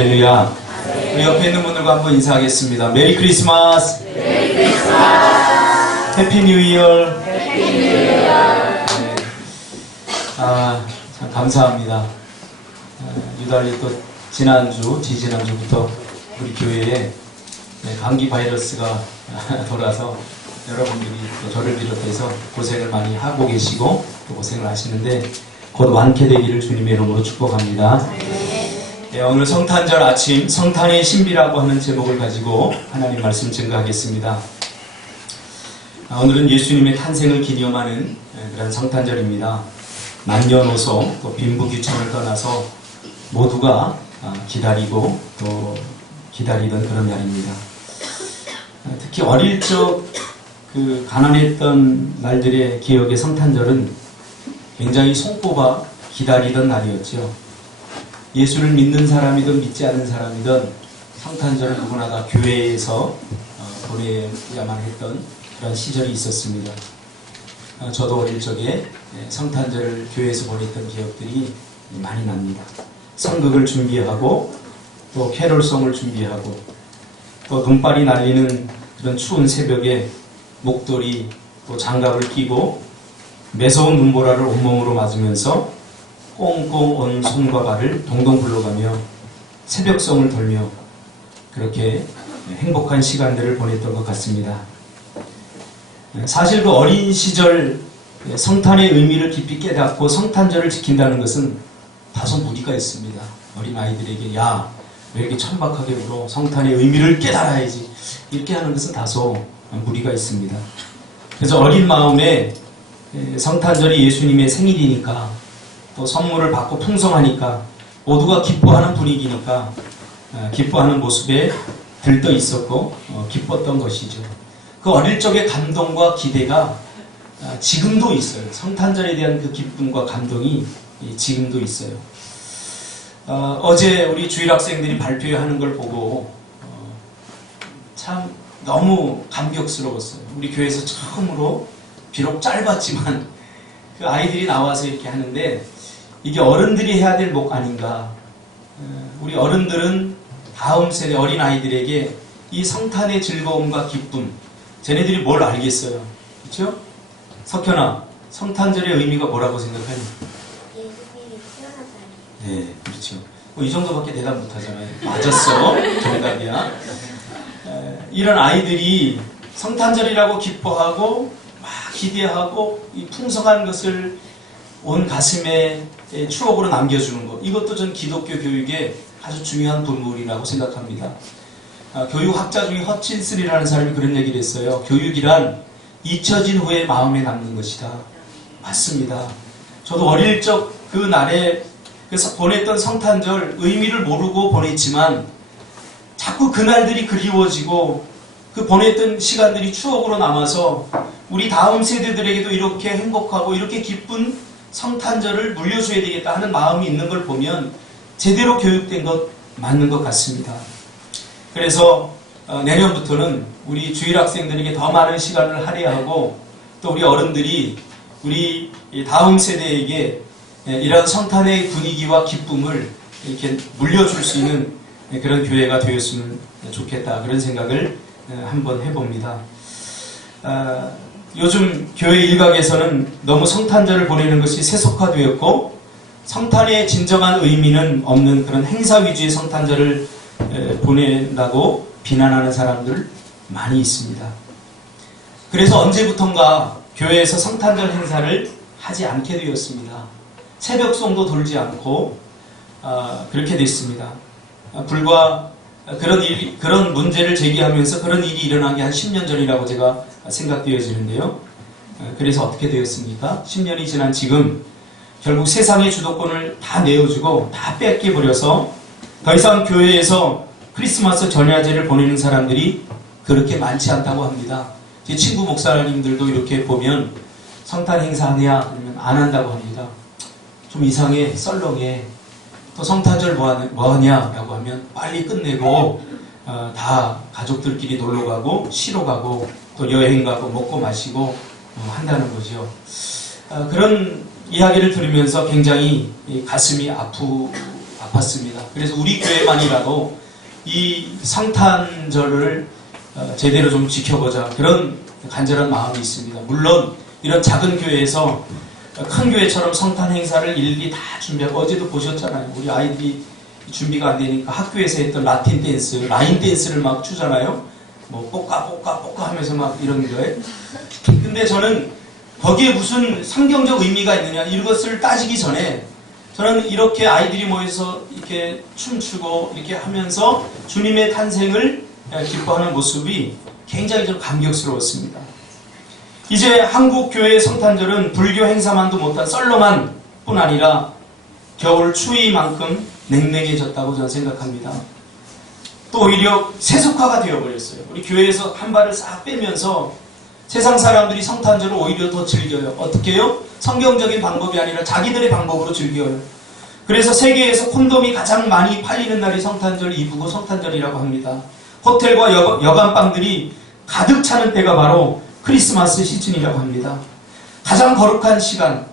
할렐루야. 우리 옆에 있는 분들과 한번 인사하겠습니다. 메리 크리스마스. 메리 크리스마스. 해피 뉴 이어. 해피 뉴 이어. 네. 참 감사합니다. 유달리 또 지지난주부터 우리 교회에 감기 바이러스가 돌아서 여러분들이 또 저를 비롯해서 고생을 많이 하고 계시고 또 고생을 하시는데 곧 완쾌되기를 주님의 이름으로 축복합니다. 오늘 성탄절 아침 성탄의 신비라고 하는 제목을 가지고 하나님 말씀 증거하겠습니다. 오늘은 예수님의 탄생을 기념하는 그런 성탄절입니다. 남녀노소 또 빈부귀천을 떠나서 모두가 기다리고 또 기다리던 그런 날입니다. 특히 어릴 적 그 가난했던 날들의 기억의 성탄절은 굉장히 손꼽아 기다리던 날이었죠. 예수를 믿는 사람이든 믿지 않는 사람이든 성탄절을 누구나 다 교회에서 보내야만 했던 그런 시절이 있었습니다. 저도 어릴 적에 성탄절을 교회에서 보냈던 기억들이 많이 납니다. 성극을 준비하고 또 캐롤송을 준비하고 또 눈발이 날리는 그런 추운 새벽에 목도리 또 장갑을 끼고 매서운 눈보라를 온몸으로 맞으면서 꽁꽁 온 손과 발을 동동 굴러가며 새벽송을 돌며 그렇게 행복한 시간들을 보냈던 것 같습니다. 사실 그 어린 시절 성탄의 의미를 깊이 깨닫고 성탄절을 지킨다는 것은 다소 무리가 있습니다. 어린 아이들에게 야, 왜 이렇게 천박하게 울어? 성탄의 의미를 깨달아야지. 이렇게 하는 것은 다소 무리가 있습니다. 그래서 어린 마음에 성탄절이 예수님의 생일이니까 또 선물을 받고 풍성하니까 모두가 기뻐하는 분위기니까 기뻐하는 모습에 들떠 있었고 기뻤던 것이죠. 그 어릴 적의 감동과 기대가 지금도 있어요. 성탄절에 대한 그 기쁨과 감동이 지금도 있어요. 어제 우리 주일학생들이 발표하는 걸 보고 참 너무 감격스러웠어요. 우리 교회에서 처음으로 비록 짧았지만 그 아이들이 나와서 이렇게 하는데 이게 어른들이 해야 될 목 아닌가. 우리 어른들은 다음 세대 어린 아이들에게 이 성탄의 즐거움과 기쁨, 쟤네들이 뭘 알겠어요? 그렇죠? 석현아, 성탄절의 의미가 뭐라고 생각하니? 예수님이 태어났다니. 네, 그렇죠. 이 정도밖에 대답 못하잖아요. 맞았어. 정답이야. 이런 아이들이 성탄절이라고 기뻐하고 막 기대하고 이 풍성한 것을 온 가슴에 추억으로 남겨주는 것, 이것도 전 기독교 교육의 아주 중요한 본물이라고 생각합니다. 교육학자 중에 허친슨이라는 사람이 그런 얘기를 했어요. 교육이란 잊혀진 후에 마음에 남는 것이다. 맞습니다. 저도 어릴 적 그 날에 보냈던 성탄절 의미를 모르고 보냈지만 자꾸 그날들이 그리워지고 그 보냈던 시간들이 추억으로 남아서 우리 다음 세대들에게도 이렇게 행복하고 이렇게 기쁜 성탄절을 물려줘야 되겠다 하는 마음이 있는 걸 보면 제대로 교육된 것 맞는 것 같습니다. 그래서 내년부터는 우리 주일학생들에게 더 많은 시간을 할애하고 또 우리 어른들이 우리 다음 세대에게 이런 성탄의 분위기와 기쁨을 이렇게 물려줄 수 있는 그런 교회가 되었으면 좋겠다, 그런 생각을 한번 해봅니다. 요즘 교회 일각에서는 너무 성탄절을 보내는 것이 세속화되었고 성탄의 진정한 의미는 없는 그런 행사 위주의 성탄절을 보낸다고 비난하는 사람들 많이 있습니다. 그래서 언제부턴가 교회에서 성탄절 행사를 하지 않게 되었습니다. 새벽송도 돌지 않고 그렇게 됐습니다. 불과 그런 문제를 제기하면서 그런 일이 일어난 게 한 10년 전이라고 제가 생각되어지는데요. 그래서 어떻게 되었습니까? 10년이 지난 지금 결국 세상의 주도권을 다 내어주고 다 뺏겨버려서 더 이상 교회에서 크리스마스 전야제를 보내는 사람들이 그렇게 많지 않다고 합니다. 제 친구 목사님들도 이렇게 보면 성탄 행사 하냐 아니면 안 한다고 합니다. 좀 이상해, 썰렁해. 또 성탄절 뭐 하냐라고 하면 빨리 끝내고 다 가족들끼리 놀러 가고 쉬러 가고 또 여행 가고 먹고 마시고 한다는 거죠. 그런 이야기를 들으면서 굉장히 가슴이 아팠습니다. 그래서 우리 교회만이라도 이 성탄절을 제대로 좀 지켜보자, 그런 간절한 마음이 있습니다. 물론 이런 작은 교회에서 큰 교회처럼 성탄 행사를 일일이 다 준비하고, 어제도 보셨잖아요. 우리 아이들이 준비가 안 되니까 학교에서 했던 라틴 댄스, 라인 댄스를 막 추잖아요. 뭐 뽀까 하면서 막 이런 거에. 근데 저는 거기에 무슨 성경적 의미가 있느냐, 이것을 따지기 전에 저는 이렇게 아이들이 모여서 이렇게 춤추고 이렇게 하면서 주님의 탄생을 기뻐하는 모습이 굉장히 좀 감격스러웠습니다. 이제 한국 교회의 성탄절은 불교 행사만도 못한 썰렁한 뿐 아니라 겨울 추위만큼 냉랭해졌다고 저는 생각합니다. 또 오히려 세속화가 되어버렸어요. 우리 교회에서 한 발을 싹 빼면서 세상 사람들이 성탄절을 오히려 더 즐겨요. 어떻게 해요? 성경적인 방법이 아니라 자기들의 방법으로 즐겨요. 그래서 세계에서 콘돔이 가장 많이 팔리는 날이 성탄절 이브고 성탄절이라고 합니다. 호텔과 여관방들이 가득 차는 때가 바로 크리스마스 시즌이라고 합니다. 가장 거룩한 시간,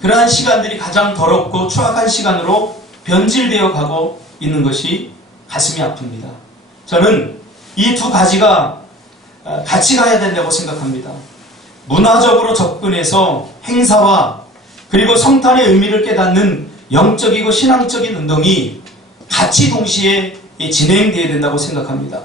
그러한 시간들이 가장 더럽고 추악한 시간으로 변질되어 가고 있는 것이 가슴이 아픕니다. 저는 이 두 가지가 같이 가야 된다고 생각합니다. 문화적으로 접근해서 행사와 그리고 성탄의 의미를 깨닫는 영적이고 신앙적인 운동이 같이 동시에 진행되어야 된다고 생각합니다.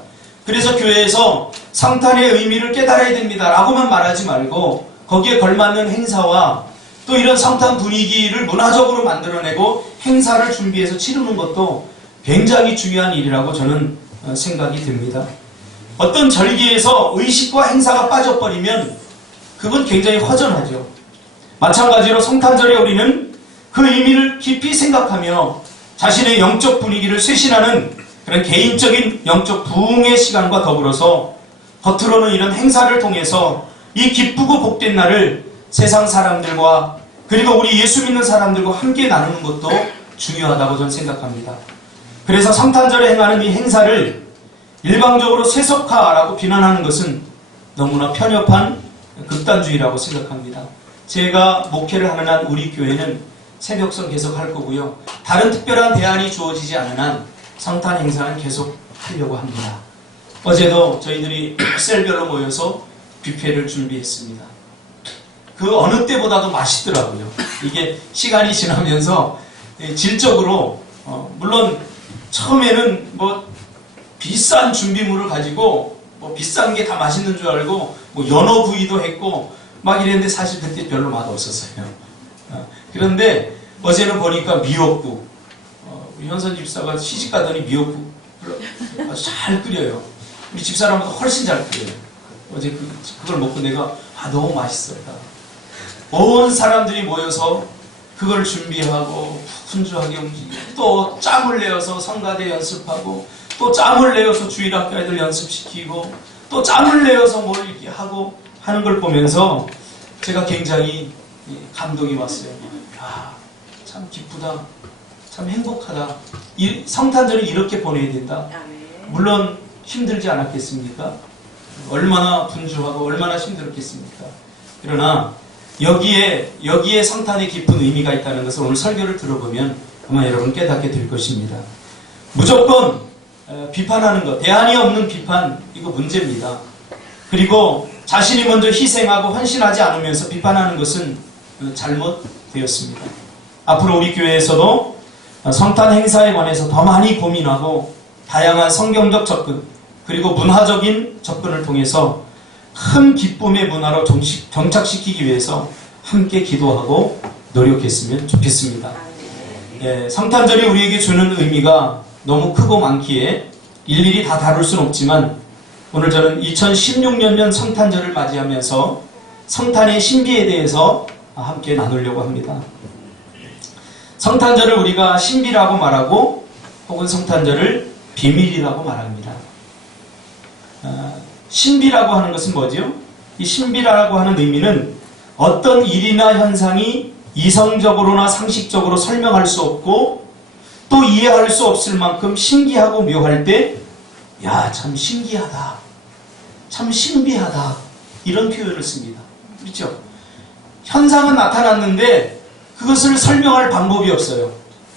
그래서 교회에서 성탄의 의미를 깨달아야 됩니다 라고만 말하지 말고, 거기에 걸맞는 행사와 또 이런 성탄 분위기를 문화적으로 만들어내고 행사를 준비해서 치르는 것도 굉장히 중요한 일이라고 저는 생각이 듭니다. 어떤 절기에서 의식과 행사가 빠져버리면 그건 굉장히 허전하죠. 마찬가지로 성탄절에 우리는 그 의미를 깊이 생각하며 자신의 영적 분위기를 쇄신하는 그런 개인적인 영적 부흥의 시간과 더불어서 겉으로는 이런 행사를 통해서 이 기쁘고 복된 날을 세상 사람들과 그리고 우리 예수 믿는 사람들과 함께 나누는 것도 중요하다고 저는 생각합니다. 그래서 성탄절에 행하는 이 행사를 일방적으로 세속화라고 비난하는 것은 너무나 편협한 극단주의라고 생각합니다. 제가 목회를 하는 한 우리 교회는 새벽성 계속 할 거고요. 다른 특별한 대안이 주어지지 않은 한 성탄 행사는 계속 하려고 합니다. 어제도 저희들이 셀별로 모여서 뷔페를 준비했습니다. 그 어느 때보다도 맛있더라고요. 이게 시간이 지나면서 질적으로 물론 처음에는 뭐 비싼 준비물을 가지고 뭐 비싼 게 다 맛있는 줄 알고 뭐 연어 구이도 했고 막 이랬는데 사실 그때 별로 맛 없었어요. 그런데 어제는 보니까 미역국, 우리 현선 집사가 시집 가더니 미역국 아주 잘 끓여요. 우리 집사람보다 훨씬 잘 끓여요. 어제 그걸 먹고 내가 너무 맛있었다. 온 사람들이 모여서 그걸 준비하고 분주하게 움직이고 또 짬을 내어서 성가대 연습하고 또 짬을 내어서 주일학교 애들 연습시키고 또 짬을 내어서 뭘 이렇게 하고 하는 걸 보면서 제가 굉장히 감동이 왔어요. 참 기쁘다. 참 행복하다. 성탄절을 이렇게 보내야 된다. 물론 힘들지 않았겠습니까? 얼마나 분주하고 얼마나 힘들었겠습니까? 그러나 여기에 성탄의 깊은 의미가 있다는 것을 오늘 설교를 들어보면 아마 여러분 깨닫게 될 것입니다. 무조건 비판하는 것, 대안이 없는 비판, 이거 문제입니다. 그리고 자신이 먼저 희생하고 헌신하지 않으면서 비판하는 것은 잘못되었습니다. 앞으로 우리 교회에서도 성탄 행사에 관해서 더 많이 고민하고 다양한 성경적 접근 그리고 문화적인 접근을 통해서 큰 기쁨의 문화로 정착시키기 위해서 함께 기도하고 노력했으면 좋겠습니다. 성탄절이 우리에게 주는 의미가 너무 크고 많기에 일일이 다 다룰 수는 없지만 오늘 저는 2016년 성탄절을 맞이하면서 성탄의 신비에 대해서 함께 나누려고 합니다. 성탄절을 우리가 신비라고 말하고 혹은 성탄절을 비밀이라고 말합니다. 신비라고 하는 것은 뭐죠? 이 신비라고 하는 의미는 어떤 일이나 현상이 이성적으로나 상식적으로 설명할 수 없고 또 이해할 수 없을 만큼 신기하고 묘할 때 참 신기하다, 참 신비하다 이런 표현을 씁니다. 그렇죠? 현상은 나타났는데 그것을 설명할 방법이 없어요.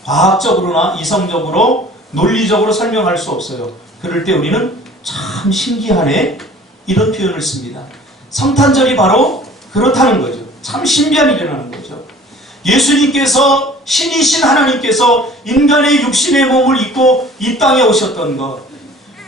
과학적으로나 이성적으로 논리적으로 설명할 수 없어요. 그럴 때 우리는 참 신기하네 이런 표현을 씁니다. 성탄절이 바로 그렇다는 거죠. 참 신비한 일이라는 거죠. 예수님께서 신이신 하나님께서 인간의 육신의 몸을 입고 이 땅에 오셨던 것,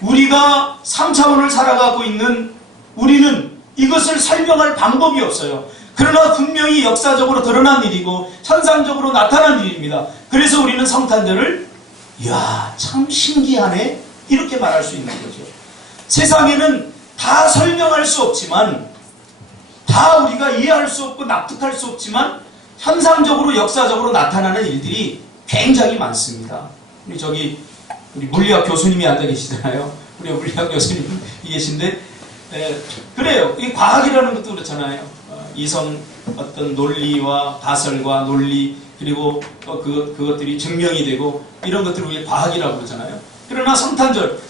우리가 3차원을 살아가고 있는 우리는 이것을 설명할 방법이 없어요. 그러나 분명히 역사적으로 드러난 일이고 현상적으로 나타난 일입니다. 그래서 우리는 성탄절을 이야 참 신기하네 이렇게 말할 수 있는 거죠. 세상에는 다 설명할 수 없지만, 다 우리가 이해할 수 없고 납득할 수 없지만 현상적으로 역사적으로 나타나는 일들이 굉장히 많습니다. 우리 물리학 교수님이 앉아 계시잖아요. 우리 물리학 교수님이 계신데 그래요. 이 과학이라는 것도 그렇잖아요. 이성 어떤 논리와 가설과 논리 그리고 그것들이 증명이 되고 이런 것들을 우리가 과학이라고 그러잖아요. 그러나 성탄절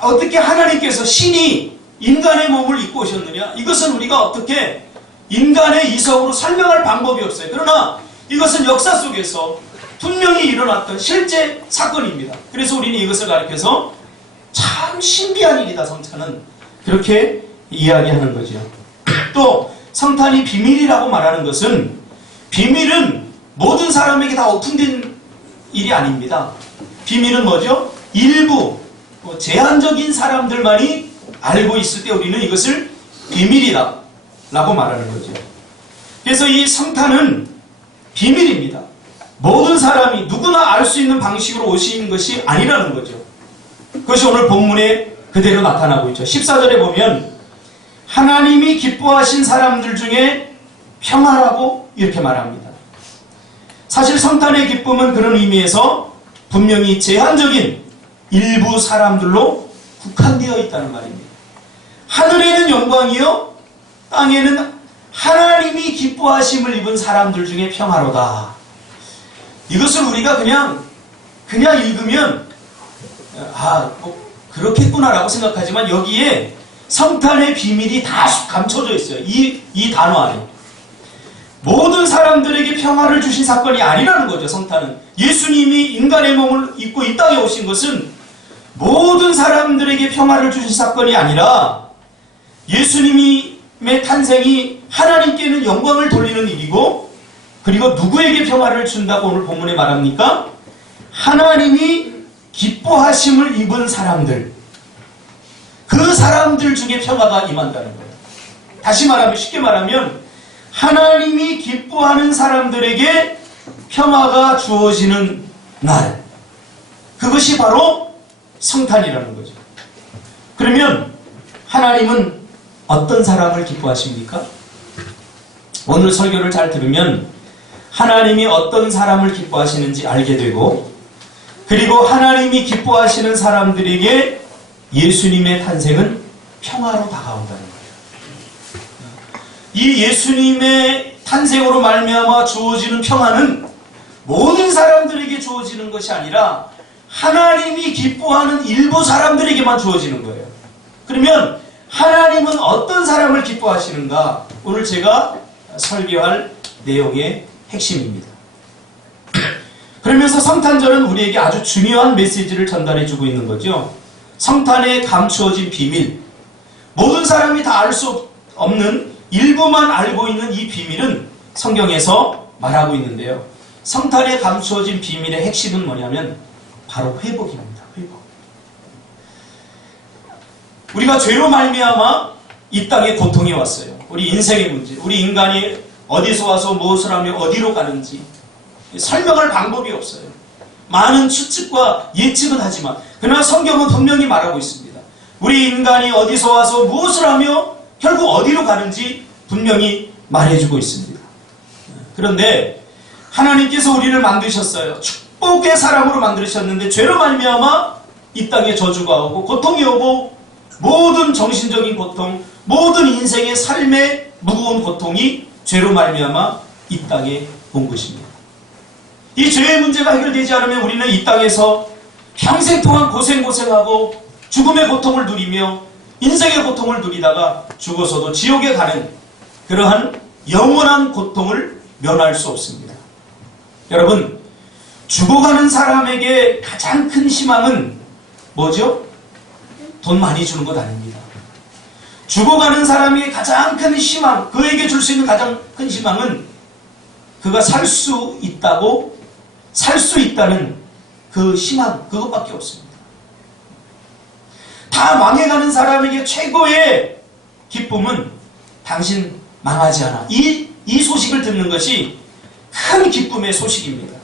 어떻게 하나님께서 신이 인간의 몸을 입고 오셨느냐? 이것은 우리가 어떻게 인간의 이성으로 설명할 방법이 없어요. 그러나 이것은 역사 속에서 분명히 일어났던 실제 사건입니다. 그래서 우리는 이것을 가리켜서 참 신비한 일이다 성탄은 그렇게 이야기하는 거죠. 또 성탄이 비밀이라고 말하는 것은, 비밀은 모든 사람에게 다 오픈된 일이 아닙니다. 비밀은 뭐죠? 일부 제한적인 사람들만이 알고 있을 때 우리는 이것을 비밀이다 라고 말하는 거죠. 그래서 이 성탄은 비밀입니다. 모든 사람이 누구나 알 수 있는 방식으로 오신 것이 아니라는 거죠. 그것이 오늘 본문에 그대로 나타나고 있죠. 14절에 보면 하나님이 기뻐하신 사람들 중에 평화라고 이렇게 말합니다. 사실 성탄의 기쁨은 그런 의미에서 분명히 제한적인 일부 사람들로 국한되어 있다는 말입니다. 하늘에는 영광이요 땅에는 하나님이 기뻐하심을 입은 사람들 중에 평화로다. 이것을 우리가 그냥 읽으면 뭐 그렇겠구나라고 생각하지만 여기에 성탄의 비밀이 다 감춰져 있어요. 이 단어 안에. 모든 사람들에게 평화를 주신 사건이 아니라는 거죠. 성탄은 예수님이 인간의 몸을 입고 이 땅에 오신 것은 모든 사람들에게 평화를 주신 사건이 아니라 예수님의 탄생이 하나님께는 영광을 돌리는 일이고, 그리고 누구에게 평화를 준다고 오늘 본문에 말합니까? 하나님이 기뻐하심을 입은 사람들, 그 사람들 중에 평화가 임한다는 거예요. 다시 말하면, 쉽게 말하면 하나님이 기뻐하는 사람들에게 평화가 주어지는 날, 그것이 바로 성탄이라는 거죠. 그러면 하나님은 어떤 사람을 기뻐하십니까? 오늘 설교를 잘 들으면 하나님이 어떤 사람을 기뻐하시는지 알게 되고, 그리고 하나님이 기뻐하시는 사람들에게 예수님의 탄생은 평화로 다가온다는 거예요. 이 예수님의 탄생으로 말미암아 주어지는 평화는 모든 사람들에게 주어지는 것이 아니라 하나님이 기뻐하는 일부 사람들에게만 주어지는 거예요. 그러면 하나님은 어떤 사람을 기뻐하시는가? 오늘 제가 설교할 내용의 핵심입니다. 그러면서 성탄절은 우리에게 아주 중요한 메시지를 전달해주고 있는 거죠. 성탄에 감추어진 비밀, 모든 사람이 다 알 수 없는 일부만 알고 있는 이 비밀은 성경에서 말하고 있는데요. 성탄에 감추어진 비밀의 핵심은 뭐냐면 바로 회복입니다. 회복. 우리가 죄로 말미암아 이 땅에 고통이 왔어요. 우리 인생의 문제, 우리 인간이 어디서 와서 무엇을 하며 어디로 가는지 설명할 방법이 없어요. 많은 추측과 예측은 하지만, 그러나 성경은 분명히 말하고 있습니다. 우리 인간이 어디서 와서 무엇을 하며 결국 어디로 가는지 분명히 말해주고 있습니다. 그런데 하나님께서 우리를 만드셨어요. 축복의 사람으로 만드셨는데 죄로 말미암아 이 땅에 저주가 오고 고통이 오고, 모든 정신적인 고통, 모든 인생의 삶의 무거운 고통이 죄로 말미암아 이 땅에 온 것입니다. 이 죄의 문제가 해결되지 않으면 우리는 이 땅에서 평생 동안 고생하고 죽음의 고통을 누리며 인생의 고통을 누리다가 죽어서도 지옥에 가는 그러한 영원한 고통을 면할 수 없습니다. 여러분, 죽어가는 사람에게 가장 큰 희망은 뭐죠? 돈 많이 주는 것 아닙니다. 죽어가는 사람에게 가장 큰 희망, 그에게 줄 수 있는 가장 큰 희망은 그가 살 수 있다고, 살 수 있다는 그 희망, 그것밖에 없습니다. 다 망해가는 사람에게 최고의 기쁨은 당신 망하지 않아. 이 소식을 듣는 것이 큰 기쁨의 소식입니다.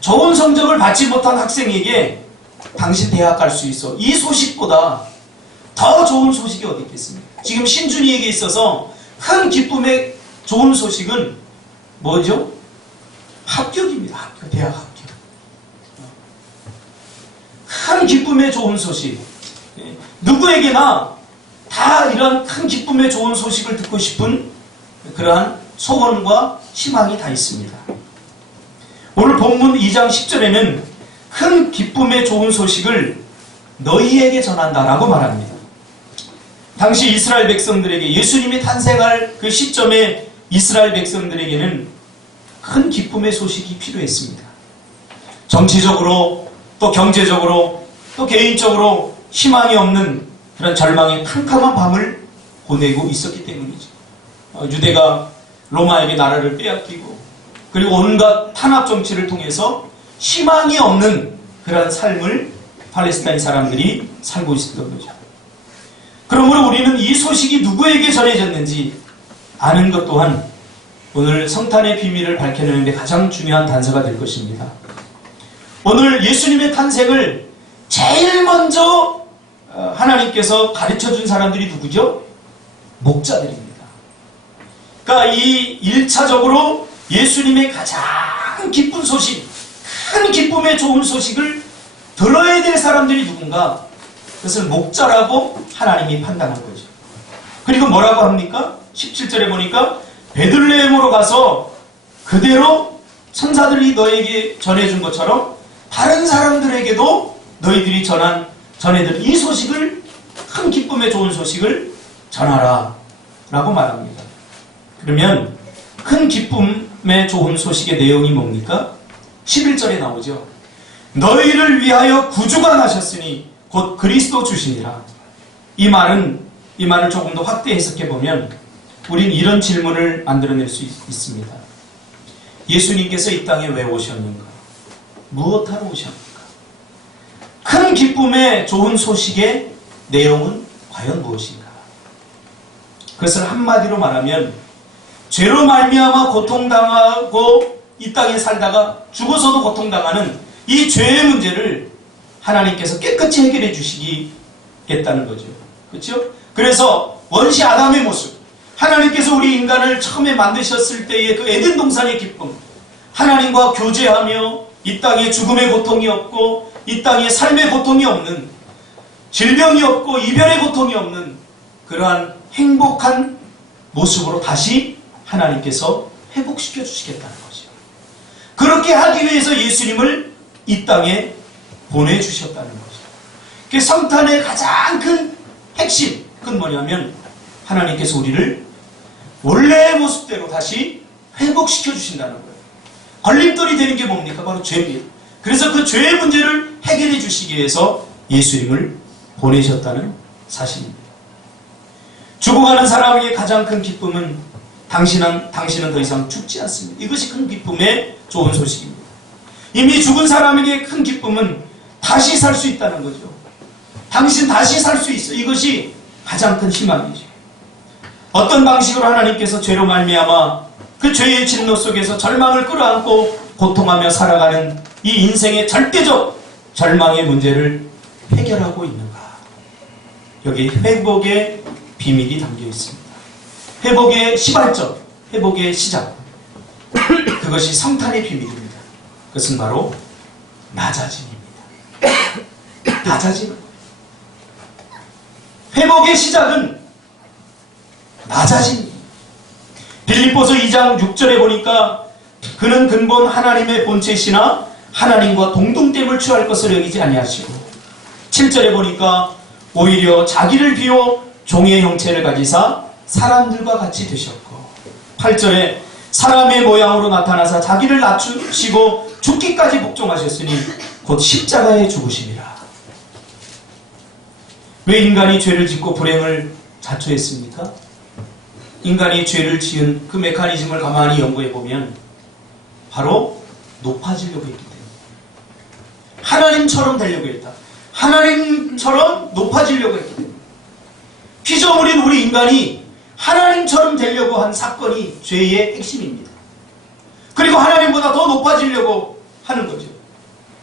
좋은 성적을 받지 못한 학생에게 당신 대학 갈 수 있어. 이 소식보다 더 좋은 소식이 어디 있겠습니까? 지금 신준이에게 있어서 큰 기쁨의 좋은 소식은 뭐죠? 합격입니다. 합격, 대학 합격. 큰 기쁨의 좋은 소식. 누구에게나 다 이런 큰 기쁨의 좋은 소식을 듣고 싶은 그러한 소원과 희망이 다 있습니다. 오늘 본문 2장 10절에는 큰 기쁨의 좋은 소식을 너희에게 전한다라고 말합니다. 당시 이스라엘 백성들에게, 예수님이 탄생할 그 시점에 이스라엘 백성들에게는 큰 기쁨의 소식이 필요했습니다. 정치적으로, 또 경제적으로, 또 개인적으로 희망이 없는 그런 절망의 캄캄한 밤을 보내고 있었기 때문이죠. 유대가 로마에게 나라를 빼앗기고, 그리고 온갖 탄압 정치를 통해서 희망이 없는 그런 삶을 팔레스타인 사람들이 살고 있었던 거죠. 그러므로 우리는 이 소식이 누구에게 전해졌는지 아는 것 또한 오늘 성탄의 비밀을 밝혀내는 데 가장 중요한 단서가 될 것입니다. 오늘 예수님의 탄생을 제일 먼저 하나님께서 가르쳐준 사람들이 누구죠? 목자들입니다. 그러니까 이 1차적으로 예수님의 가장 기쁜 소식, 큰 기쁨의 좋은 소식을 들어야 될 사람들이 누군가? 그것을 목자라고 하나님이 판단한 거죠. 그리고 뭐라고 합니까? 17절에 보니까 베들레헴으로 가서 그대로 천사들이 너에게 전해준 것처럼 다른 사람들에게도 너희들이 전해들 이 소식을, 큰 기쁨의 좋은 소식을 전하라 라고 말합니다. 그러면 큰 기쁨의 좋은 소식의 내용이 뭡니까? 11절에 나오죠. 너희를 위하여 구주가 나셨으니 곧 그리스도 주시니라. 이 말을 조금 더 확대 해석해 보면 우린 이런 질문을 만들어낼 수 있습니다. 예수님께서 이 땅에 왜 오셨는가? 무엇하러 오셨는가? 큰 기쁨의 좋은 소식의 내용은 과연 무엇인가? 그것을 한마디로 말하면 죄로 말미암아 고통당하고 이 땅에 살다가 죽어서도 고통당하는 이 죄의 문제를 하나님께서 깨끗이 해결해 주시겠다는 거죠. 그렇죠? 그래서 원시 아담의 모습, 하나님께서 우리 인간을 처음에 만드셨을 때의 그 에덴 동산의 기쁨, 하나님과 교제하며 이 땅에 죽음의 고통이 없고 이 땅에 삶의 고통이 없는, 질병이 없고 이별의 고통이 없는 그러한 행복한 모습으로 다시 하나님께서 회복시켜 주시겠다는 거죠. 그렇게 하기 위해서 예수님을 이 땅에 보내주셨다는 거죠. 그 성탄의 가장 큰 핵심, 그건 뭐냐면 하나님께서 우리를 원래의 모습대로 다시 회복시켜 주신다는 거예요. 걸림돌이 되는 게 뭡니까? 바로 죄입니다. 그래서 그 죄의 문제를 해결해 주시기 위해서 예수님을 보내셨다는 사실입니다. 죽어가는 사람에게 가장 큰 기쁨은 당신은 더 이상 죽지 않습니다. 이것이 큰 기쁨의 좋은 소식입니다. 이미 죽은 사람에게 큰 기쁨은 다시 살 수 있다는 거죠. 당신 다시 살 수 있어. 이것이 가장 큰 희망이죠. 어떤 방식으로 하나님께서 죄로 말미암아 그 죄의 진노 속에서 절망을 끌어안고 고통하며 살아가는 이 인생의 절대적 절망의 문제를 해결하고 있는가? 여기 회복의 비밀이 담겨 있습니다. 회복의 시발점, 회복의 시작, 그것이 성탄의 비밀입니다. 그것은 바로 낮아짐입니다. 낮아짐. 회복의 시작은 낮아짐입니다. 빌립보서 2장 6절에 보니까 그는 근본 하나님의 본체시나 하나님과 동등됨을 취할 것을 여기지 아니하시고, 7절에 보니까 오히려 자기를 비워 종의 형체를 가지사 사람들과 같이 되셨고, 8절에 사람의 모양으로 나타나사 자기를 낮추시고 죽기까지 복종하셨으니 곧 십자가에 죽으심이라. 왜 인간이 죄를 짓고 불행을 자초했습니까? 인간이 죄를 지은 그 메커니즘을 가만히 연구해 보면 바로 높아지려고 했기 때문에, 하나님처럼 되려고 했다. 하나님처럼 높아지려고 했기 때문에, 피조물인 우리 인간이 하나님처럼 되려고 한 사건이 죄의 핵심입니다. 그리고 하나님보다 더 높아지려고 하는 거죠.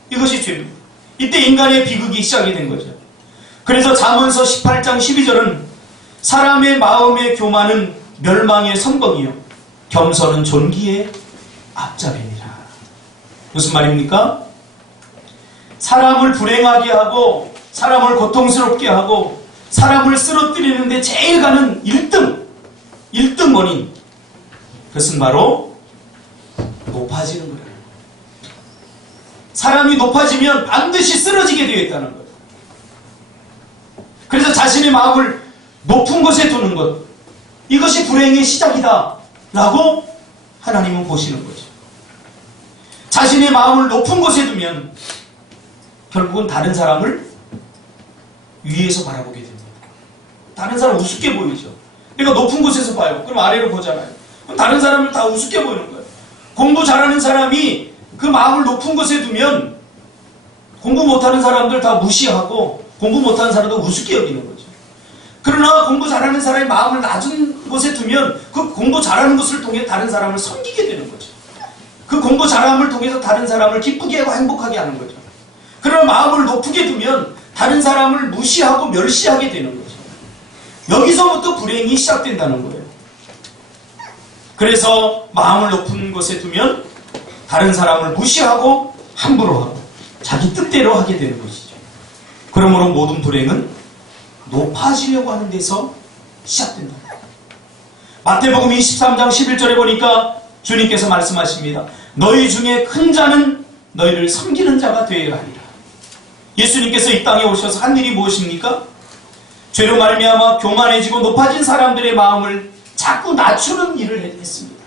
이것이 죄입니다. 이때 인간의 비극이 시작이 된 거죠. 그래서 잠언서 18장 12절은 사람의 마음의 교만은 멸망의 선봉이요 겸손은 존귀의 앞잡이니라. 무슨 말입니까? 사람을 불행하게 하고 사람을 고통스럽게 하고 사람을 쓰러뜨리는데 제일 가는 1등 원인, 그것은 바로 높아지는 거예요. 사람이 높아지면 반드시 쓰러지게 되어 있다는 거예요. 그래서 자신의 마음을 높은 곳에 두는 것, 이것이 불행의 시작이다 라고 하나님은 보시는 거죠. 자신의 마음을 높은 곳에 두면 결국은 다른 사람을 위에서 바라보게 됩니다. 다른 사람 우습게 보이죠. 그러니까 높은 곳에서 봐요. 그럼 아래로 보잖아요. 그럼 다른 사람을 다 우습게 보이는 거예요. 공부 잘하는 사람이 그 마음을 높은 곳에 두면 공부 못하는 사람들 다 무시하고 공부 못하는 사람도 우습게 여기는 거죠. 그러나 공부 잘하는 사람이 마음을 낮은 곳에 두면 그 공부 잘하는 것을 통해 다른 사람을 섬기게 되는 거죠. 그 공부 잘함을 통해서 다른 사람을 기쁘게 하고 행복하게 하는 거죠. 그러나 마음을 높게 두면 다른 사람을 무시하고 멸시하게 되는 거죠. 여기서부터 불행이 시작된다는 거예요. 그래서 마음을 높은 곳에 두면 다른 사람을 무시하고 함부로 하고 자기 뜻대로 하게 되는 것이죠. 그러므로 모든 불행은 높아지려고 하는 데서 시작된다. 마태복음 23장 11절에 보니까 주님께서 말씀하십니다. 너희 중에 큰 자는 너희를 섬기는 자가 되어야 하리라. 예수님께서 이 땅에 오셔서 한 일이 무엇입니까? 죄로 말미암아 교만해지고 높아진 사람들의 마음을 자꾸 낮추는 일을 했습니다.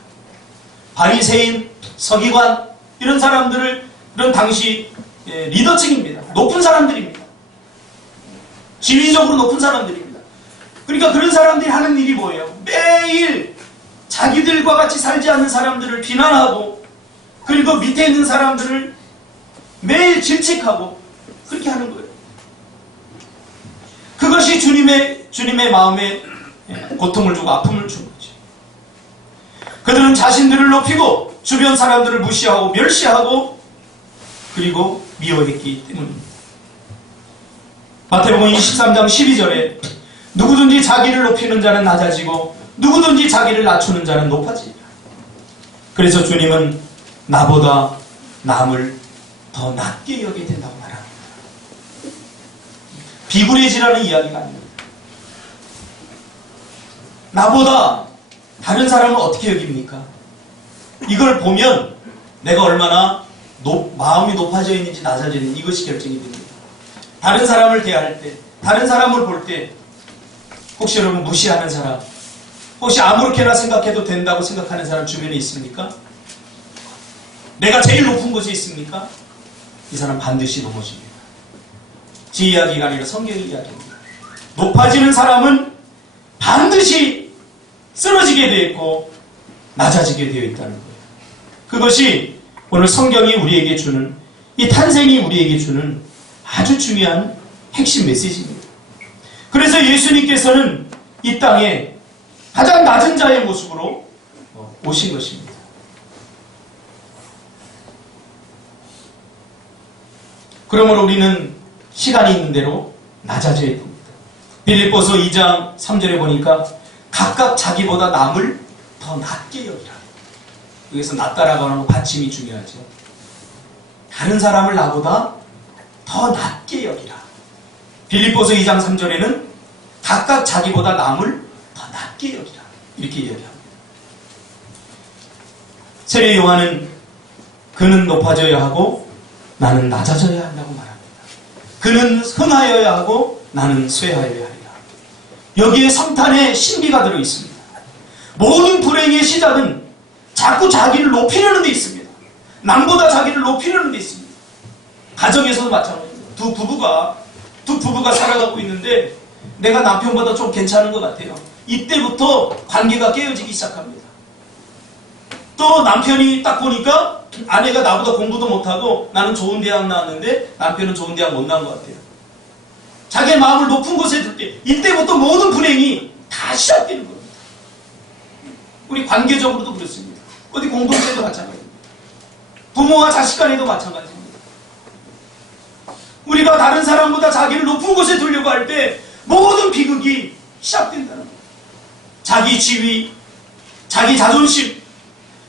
바리새인, 서기관 이런 사람들을, 이런 당시 리더층입니다. 높은 사람들입니다. 지위적으로 높은 사람들입니다. 그러니까 그런 사람들이 하는 일이 뭐예요? 매일 자기들과 같이 살지 않는 사람들을 비난하고, 그리고 밑에 있는 사람들을 매일 질책하고 그렇게 하는 거예요. 그것이 주님의 마음에 고통을 주고 아픔을 주는 거죠. 그들은 자신들을 높이고 주변 사람들을 무시하고 멸시하고 그리고 미워했기 때문입니다. 마태복음 23장 12절에 누구든지 자기를 높이는 자는 낮아지고 누구든지 자기를 낮추는 자는 높아지리라. 그래서 주님은 나보다 남을 더 낮게 여기게 된다고 말합니다. 비굴해지라는 이야기가 아닙니다. 나보다 다른 사람을 어떻게 여깁니까? 이걸 보면 내가 얼마나 마음이 높아져 있는지 낮아져 있는지 이것이 결정이 됩니다. 다른 사람을 대할 때, 다른 사람을 볼 때 혹시 여러분 무시하는 사람, 혹시 아무렇게나 생각해도 된다고 생각하는 사람 주변에 있습니까? 내가 제일 높은 곳에 있습니까? 이 사람 반드시 넘어집니다. 제 이야기가 아니라 성경의 이야기입니다. 높아지는 사람은 반드시 쓰러지게 되어 있고 낮아지게 되어 있다는 거예요. 그것이 오늘 성경이 우리에게 주는, 이 탄생이 우리에게 주는 아주 중요한 핵심 메시지입니다. 그래서 예수님께서는 이 땅에 가장 낮은 자의 모습으로 오신 것입니다. 그러므로 우리는 시간이 있는 대로 낮아져야 됩니다. 빌립보서 2장 3절에 보니까 각각 자기보다 남을 더 낮게 여기라. 여기서 낮다라고 하는 받침이 중요하죠. 다른 사람을 나보다 더 낮게 여기라. 빌립보서 2장 3절에는 각각 자기보다 남을 더 낮게 여기라. 이렇게 이야기합니다. 세례 요한은 그는 높아져야 하고 나는 낮아져야 한다고 말합니다. 그는 흥하여야 하고 나는 쇠하여야 하리라. 여기에 성탄의 신비가 들어있습니다. 모든 불행의 시작은 자꾸 자기를 높이려는 데 있습니다. 남보다 자기를 높이려는 데 있습니다. 가정에서도 마찬가지입니다. 두 부부가 살아가고 있는데 내가 남편보다 좀 괜찮은 것 같아요. 이때부터 관계가 깨어지기 시작합니다. 또 남편이 딱 보니까 아내가 나보다 공부도 못하고 나는 좋은 대학 나왔는데 남편은 좋은 대학 못 나온 것 같아요. 자기의 마음을 높은 곳에 둘 때 이때부터 모든 불행이 다 시작되는 겁니다. 우리 관계적으로도 그렇습니다. 어디 공부할 때도 마찬가지입니다. 부모와 자식 간에도 마찬가지입니다. 우리가 다른 사람보다 자기를 높은 곳에 두려고 할 때 모든 비극이 시작된다는 거예요. 자기 지위, 자기 자존심,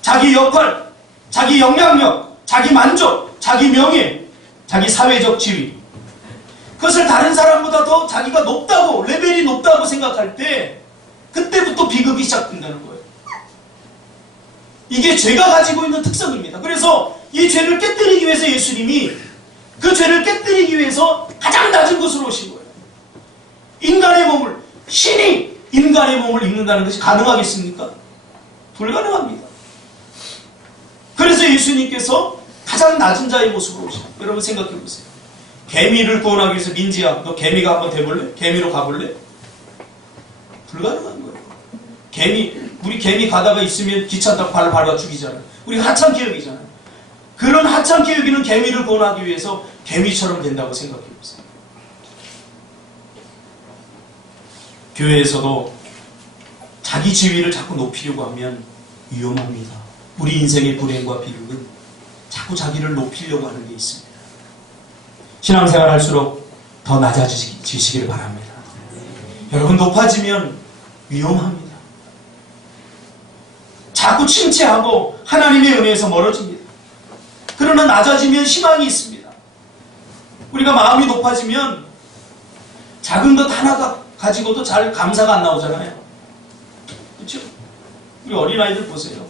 자기 역할, 자기 영향력, 자기 만족, 자기 명예, 자기 사회적 지위. 그것을 다른 사람보다 더 자기가 높다고, 레벨이 높다고 생각할 때 그때부터 비극이 시작된다는 거예요. 이게 죄가 가지고 있는 특성입니다. 그래서 이 죄를 깨뜨리기 위해서 예수님이 그 죄를 깨뜨리기 위해서 가장 낮은 곳으로 오신 거예요. 인간의 몸을, 신이 인간의 몸을 입는다는 것이 가능하겠습니까? 불가능합니다. 그래서 예수님께서 가장 낮은 자의 모습으로 오신 거예요. 여러분 생각해 보세요. 개미를 구원하기 위해서 민지야, 너 개미가 한번 돼볼래? 개미로 가볼래? 불가능한 거예요. 우리 개미 가다가 있으면 귀찮다고 발을 밟아 죽이잖아요. 우리 하찮 개혁이잖아요. 그런 하찮 개혁이는 개미를 구원하기 위해서 개미처럼 된다고 생각해 보세요. 교회에서도 자기 지위를 자꾸 높이려고 하면 위험합니다. 우리 인생의 불행과 비극은 자꾸 자기를 높이려고 하는 게 있습니다. 신앙생활 할수록 더 낮아지시기를 바랍니다. 여러분 높아지면 위험합니다. 자꾸 침체하고 하나님의 은혜에서 멀어집니다. 그러나 낮아지면 희망이 있습니다. 우리가 마음이 높아지면 작은 것 하나 가지고도 잘 감사가 안 나오잖아요. 그렇죠? 우리 어린아이들 보세요.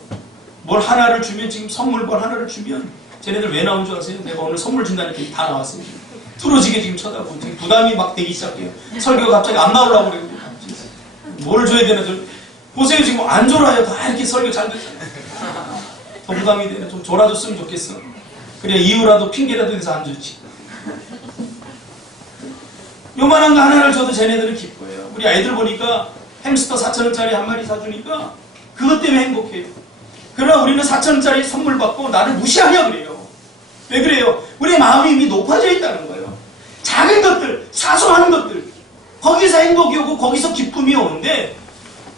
뭘 하나를 주면 지금 선물 뭘 하나를 주면 쟤네들 왜 나온 줄 아세요? 내가 오늘 선물 준다니까 다 나왔어요. 뚫어지게 지금 쳐다보고 지금 부담이 막 되기 시작해요. 설교가 갑자기 안 나오려고 그래요. 뭘 줘야 되나 보세요. 지금 안 졸아요. 다 이렇게 설교 잘 듣잖아요. 더 부담이 되네. 좀 졸아줬으면 좋겠어. 그래야 이유라도 핑계라도 해서 안 좋지. 요만한 거 하나를 줘도 쟤네들은 기뻐해요. 우리 아이들 보니까 햄스터 4,000원짜리 한 마리 사주니까 그것 때문에 행복해요. 그러나 우리는 4,000원짜리 선물 받고 나를 무시하냐 그래요. 왜 그래요? 우리의 마음이 이미 높아져 있다는 거예요. 작은 것들, 사소한 것들, 거기서 행복이 오고 거기서 기쁨이 오는데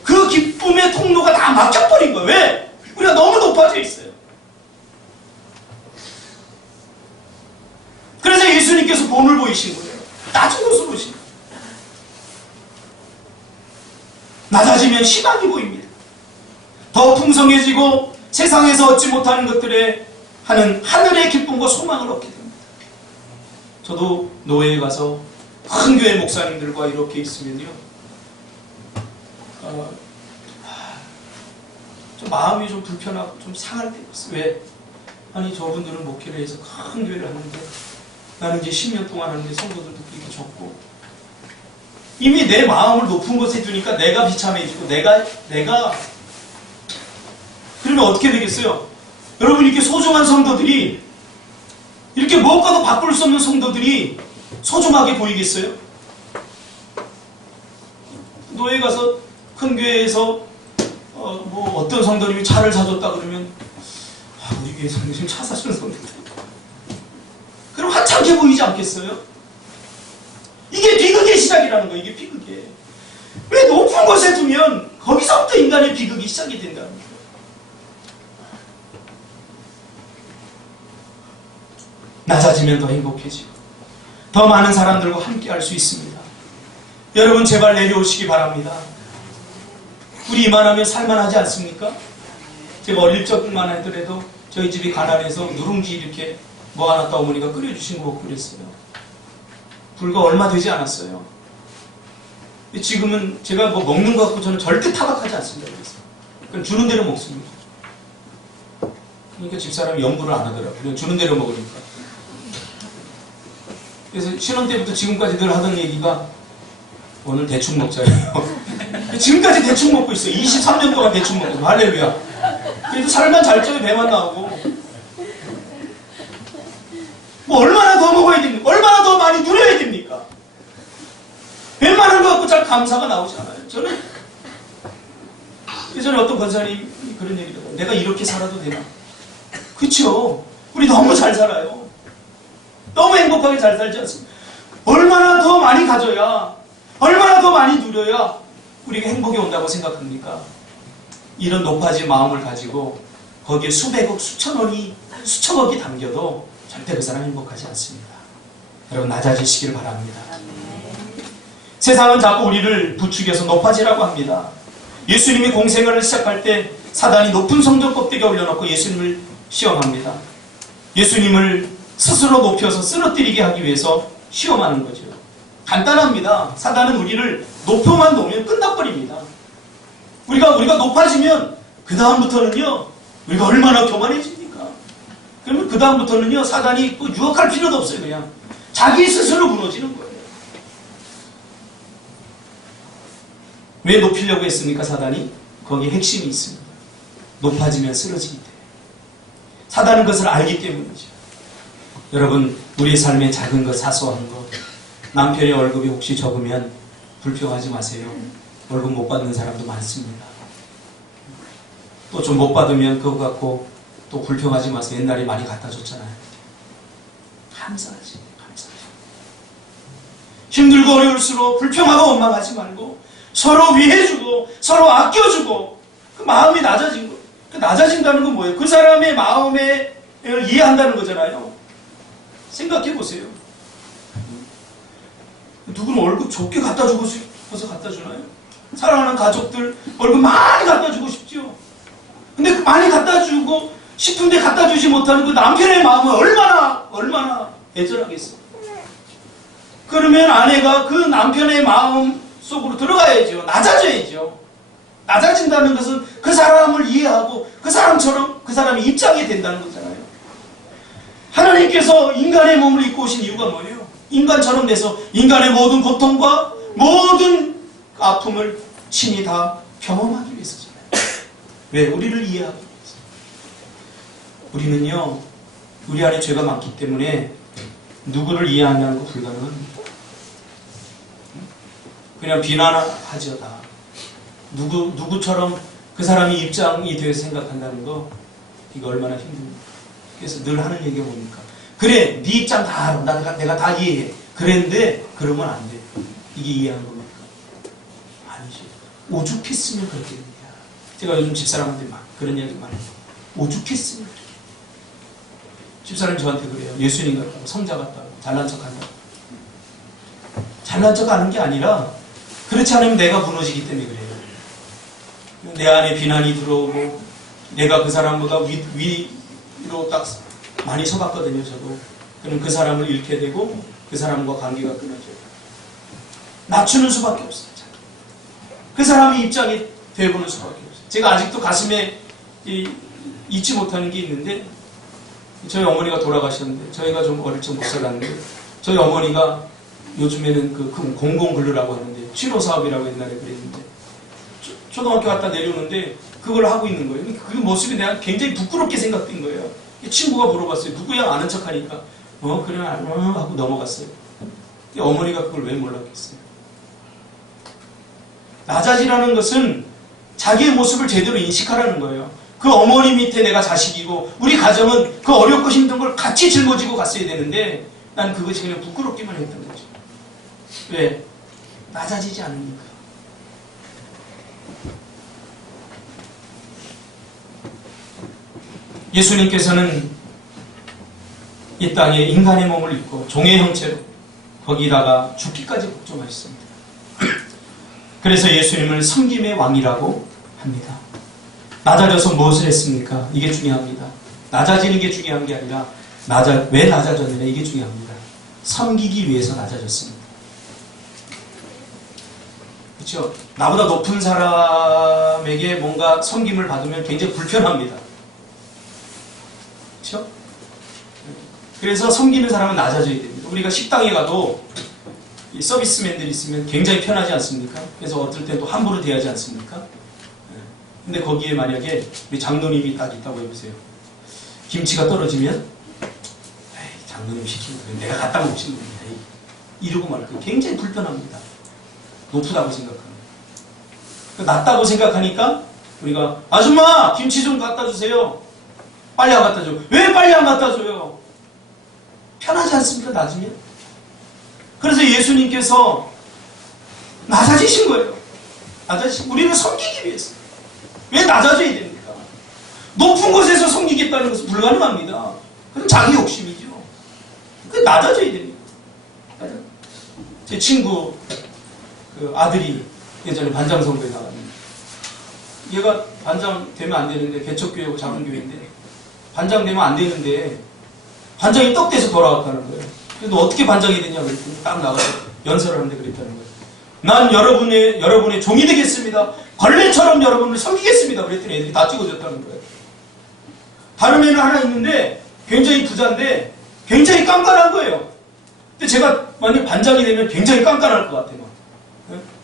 그 기쁨의 통로가 다 막혀버린 거예요. 왜? 우리가 너무 높아져 있어요. 그래서 예수님께서 본을 보이신 거예요. 낮은 곳으로 보신 거예요. 낮아지면 희망이 보입니다. 더 풍성해지고 세상에서 얻지 못하는 것들에 하는 하늘의 기쁨과 소망을 얻게 됩니다. 저도 노예에 가서 큰 교회 목사님들과 이렇게 있으면요. 좀 마음이 좀 불편하고 좀 상할 때가 있어요. 왜? 아니 저분들은 목회를 해서 큰 교회를 하는데 나는 이제 10년 동안 하는데 성도들도 그렇게 적고 이미 내 마음을 높은 곳에 두니까 내가 비참해지고 내가 그러면 어떻게 되겠어요? 여러분 이렇게 소중한 성도들이 이렇게 무엇과도 바꿀 수 없는 성도들이 소중하게 보이겠어요? 노예 가서 큰 교회에서 뭐 어떤 성도님이 차를 사줬다 그러면 우리 교회 성도님 차 사주는 성도들 그럼 하찮게 보이지 않겠어요? 이게 비극의 시작이라는 거예요. 이게 비극이에요. 왜 높은 곳에 두면 거기서부터 인간의 비극이 시작이 된다는 거예요. 낮아지면 더 행복해지고 더 많은 사람들과 함께 할 수 있습니다. 여러분 제발 내려오시기 바랍니다. 우리 이만하면 살만하지 않습니까? 제가 어릴 적만 하더라도 저희 집이 가난해서 누룽지 이렇게 모아놨다 어머니가 끓여주신 거 먹고 그랬어요. 불과 얼마 되지 않았어요. 지금은 제가 뭐 먹는 거 갖고 저는 절대 타박하지 않습니다. 그래서 주는 대로 먹습니다. 그러니까 집사람이 연구를 안 하더라고요. 그냥 주는 대로 먹으니까. 그래서 신혼 때부터 지금까지 늘 하던 얘기가 오늘 대충 먹자예요. 지금까지 대충 먹고 있어요. 23년 동안 대충 먹고 할렐루야. 그래도 살만 잘 쪄요. 배만 나오고. 뭐 얼마나 더 먹어야 됩니까? 얼마나 더 많이 누려야 됩니까? 웬만한 거 갖고 잘 감사가 나오지 않아요. 저는 예전에 어떤 권사님이 그런 얘기를 해요. 내가 이렇게 살아도 되나? 그쵸? 우리 너무 잘 살아요. 너무 행복하게 잘 살지 않습니까? 얼마나 더 많이 가져야, 얼마나 더 많이 누려야 우리가 행복이 온다고 생각합니까? 이런 높아진 마음을 가지고 거기에 수백억, 수천억이, 수천억이 담겨도 절대 그 사람 행복하지 않습니다. 여러분 낮아지시길 바랍니다. 세상은 자꾸 우리를 부추겨서 높아지라고 합니다. 예수님이 공생활을 시작할 때 사단이 높은 성전 꼭대기에 올려놓고 예수님을 시험합니다. 예수님을 스스로 높여서 쓰러뜨리게 하기 위해서 시험하는 거죠. 간단합니다. 사단은 우리를 높여만 놓으면 끝나버립니다. 우리가 높아지면 그 다음부터는요, 우리가 얼마나 교만해집니까? 그러면 그 다음부터는요, 사단이 뭐 유혹할 필요도 없어요. 그냥 자기 스스로 무너지는 거예요. 왜 높이려고 했습니까, 사단이? 거기에 핵심이 있습니다. 높아지면 쓰러지기 때문에. 사단은 그것을 알기 때문이죠. 여러분, 우리의 삶의 작은 것, 사소한 것, 남편의 월급이 혹시 적으면 불평하지 마세요. 월급 못 받는 사람도 많습니다. 또 좀 못 받으면 그거 갖고 또 불평하지 마세요. 옛날에 많이 갖다 줬잖아요. 감사하지. 힘들고 어려울수록 불평하고 원망하지 말고 서로 위해주고 서로 아껴주고 그 마음이 낮아진 거. 그 낮아진다는 건 뭐예요? 그 사람의 마음에 이해한다는 거잖아요. 생각해 보세요. 누구는 월급 좋게 갖다 주고 싶어서 갖다 주나요? 사랑하는 가족들 월급 많이 갖다 주고 싶죠. 근데 그 많이 갖다 주고 싶은데 갖다 주지 못하는 그 남편의 마음은 얼마나 애절하겠어요. 그러면 아내가 그 남편의 마음 속으로 들어가야죠. 낮아져야죠. 낮아진다는 것은 그 사람을 이해하고 그 사람처럼 그 사람의 입장이 된다는 거잖아요. 하나님께서 인간의 몸을 입고 오신 이유가 뭐예요? 인간처럼 돼서 인간의 모든 고통과 모든 아픔을 친히 다 경험하기 위해서잖아요. 왜? 우리를 이해하기 위해서. 우리는요, 우리 안에 죄가 많기 때문에 누구를 이해한다는 거 불가능합니다. 그냥 비난하죠, 다. 누구처럼 그 사람이 입장이 되어서 생각한다는 거, 이거 얼마나 힘듭니까? 그래서 늘 하는 얘기가 뭡니까? 그래, 네 입장 다 알아. 내가 다 이해해. 그랬는데, 그러면 안 돼. 이게 이해하는 겁니까? 아니죠. 오죽했으면 그렇게 됩니다. 제가 요즘 집사람한테 막 그런 이야기 많이 해요. 오죽했으면 그렇게. 집사람이 저한테 그래요. 예수님 같다고, 성자 같다고, 잘난 척 한다고. 잘난 척 하는 게 아니라, 그렇지 않으면 내가 무너지기 때문에 그래요. 내 안에 비난이 들어오고, 내가 그 사람보다 위로 딱 많이 서봤거든요, 저도. 그럼 그 사람을 잃게 되고, 그 사람과 관계가 끊어져요. 낮추는 수밖에 없어요. 그 사람의 입장이 되어보는 수밖에 없어요. 제가 아직도 가슴에 잊지 못하는 게 있는데, 저희 어머니가 돌아가셨는데, 저희가 좀 어릴 적 못 살았는데, 저희 어머니가 요즘에는 그 공공근로라고 하는데, 취로사업이라고 옛날에 그랬는데, 초등학교 갔다 내려오는데, 그걸 하고 있는 거예요. 그 모습이 내가 굉장히 부끄럽게 생각된 거예요. 친구가 물어봤어요. 누구야? 아는 척 하니까. 그래, 하고 넘어갔어요. 어머니가 그걸 왜 몰랐겠어요? 낮아지라는 것은 자기의 모습을 제대로 인식하라는 거예요. 그 어머니 밑에 내가 자식이고, 우리 가정은 그 어렵고 힘든 걸 같이 짊어지고 갔어야 되는데, 난 그것이 그냥 부끄럽기만 했던 거죠. 왜? 낮아지지 않으니까. 예수님께서는 이 땅에 인간의 몸을 입고 종의 형체로 거기다가 죽기까지 복종하셨습니다. 그래서 예수님을 섬김의 왕이라고 합니다. 낮아져서 무엇을 했습니까? 이게 중요합니다. 낮아지는 게 중요한 게 아니라 왜 낮아졌느냐 이게 중요합니다. 섬기기 위해서 낮아졌습니다. 그렇죠? 나보다 높은 사람에게 뭔가 섬김을 받으면 굉장히 불편합니다. 그렇죠? 그래서 섬기는 사람은 낮아져야 됩니다. 우리가 식당에 가도 이 서비스맨들이 있으면 굉장히 편하지 않습니까? 그래서 어떨 때 또 함부로 대하지 않습니까? 근데 거기에 만약에 우리 장로님이 딱 있다고 해보세요. 김치가 떨어지면 장로님 시키는 거예요. 내가 갖다 놓친 겁니다. 이러고 말 거예요. 굉장히 불편합니다. 높다고 생각하는. 낮다고 생각하니까 우리가 아줌마 김치 좀 갖다 주세요. 빨리 안 갖다 줘. 왜 빨리 안 갖다 줘요? 편하지 않습니까? 낮으면? 그래서 예수님께서 낮아지신 거예요. 우리를 섬기기 위해서. 왜 낮아져야 됩니까? 높은 곳에서 섬기겠다는 것은 불가능합니다. 그건 자기 욕심이죠. 그 낮아져야 됩니다. 제 친구 그 아들이 예전에 반장 선거에 나갔는데 얘가 반장 되면 안 되는데 개척교회고 작은 교회인데 반장 되면 안 되는데 반장이 떡돼서 돌아왔다는 거예요. 그래서 너 어떻게 반장이 되냐 그랬더니 딱 나가서 연설을 하는데 그랬다는 거예요. 난 여러분의 종이 되겠습니다. 걸레처럼 여러분을 섬기겠습니다. 그랬더니 애들이 다 찍어줬다는 거예요. 다른 애는 하나 있는데 굉장히 부자인데 굉장히 깐깐한 거예요. 근데 제가 만약 반장이 되면 굉장히 깐깐할 것 같아요.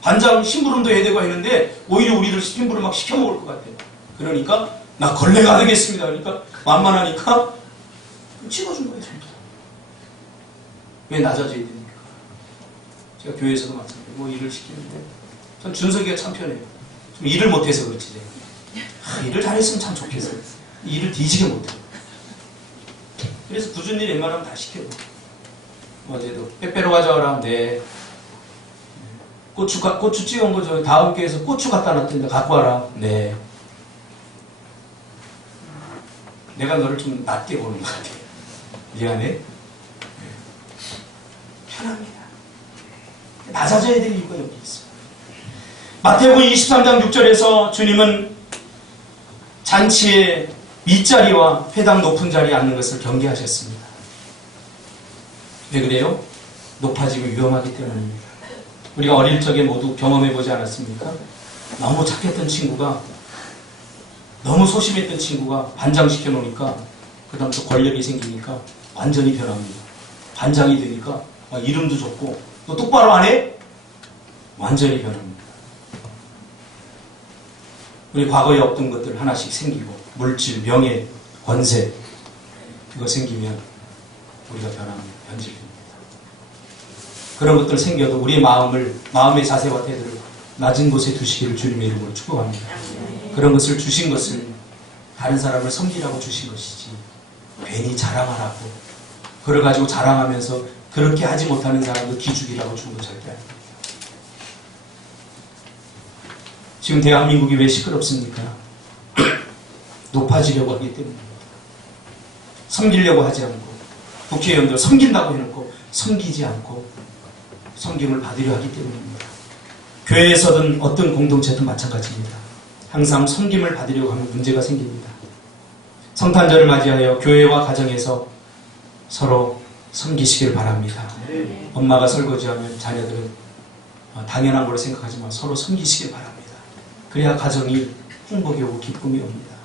반장 심부름도 해야 되고 했는데 오히려 우리를 심부름 막 시켜먹을 것 같아요. 그러니까 나 걸레가 되겠습니다. 그러니까 만만하니까 찍어준 거예요. 전부 다. 왜 낮아져야 됩니까? 제가 교회에서도 마찬가지로 뭐 일을 시키는데 전 준석이가 참 편해요. 좀 일을 못해서 그렇지. 일을 잘했으면 참 좋겠어요. 일을 뒤지게 못해요. 그래서 굳은 일 웬만하면 다 시켜요. 어제도 빼빼로 가져와라. 네. 고추 찍은 거 저 다음 교회에서 고추 갖다 놨던데 갖고 와라. 네. 내가 너를 좀 낮게 보는 것 같아. 미안해. 네. 편합니다. 낮아져야 될 이유가 여기 있어요. 마태복음 23장 6절에서 주님은 잔치에 윗자리와 회당 높은 자리에 앉는 것을 경계하셨습니다. 왜 그래요? 높아지고 위험하기 때문입니다. 우리가 어릴 적에 모두 경험해보지 않았습니까? 너무 착했던 친구가, 너무 소심했던 친구가 반장시켜 놓으니까 그 다음부터 권력이 생기니까 완전히 변합니다. 반장이 되니까 이름도 좋고 너 똑바로 안 해? 완전히 변합니다. 우리 과거에 없던 것들 하나씩 생기고 물질, 명예, 권세 이거 생기면 우리가 변합니다. 변질됩니다. 그런 것들 생겨도 우리의 마음의 자세와 태도를 낮은 곳에 두시기를 주님의 이름으로 축복합니다. 그런 것을 주신 것을 다른 사람을 섬기라고 주신 것이지 괜히 자랑하라고 그걸 가지고 자랑하면서 그렇게 하지 못하는 사람도 기죽이라고 준 건 절대 아닙니다. 지금 대한민국이 왜 시끄럽습니까? 높아지려고 하기 때문입니다. 섬기려고 하지 않고 국회의원들 섬긴다고 해놓고 섬기지 않고 섬김을 받으려 하기 때문입니다. 교회에서든 어떤 공동체든 마찬가지입니다. 항상 섬김을 받으려고 하면 문제가 생깁니다. 성탄절을 맞이하여 교회와 가정에서 서로 섬기시길 바랍니다. 엄마가 설거지하면 자녀들은 당연한 걸로 생각하지만 서로 섬기시길 바랍니다. 그래야 가정이 행복이 오고 기쁨이 옵니다.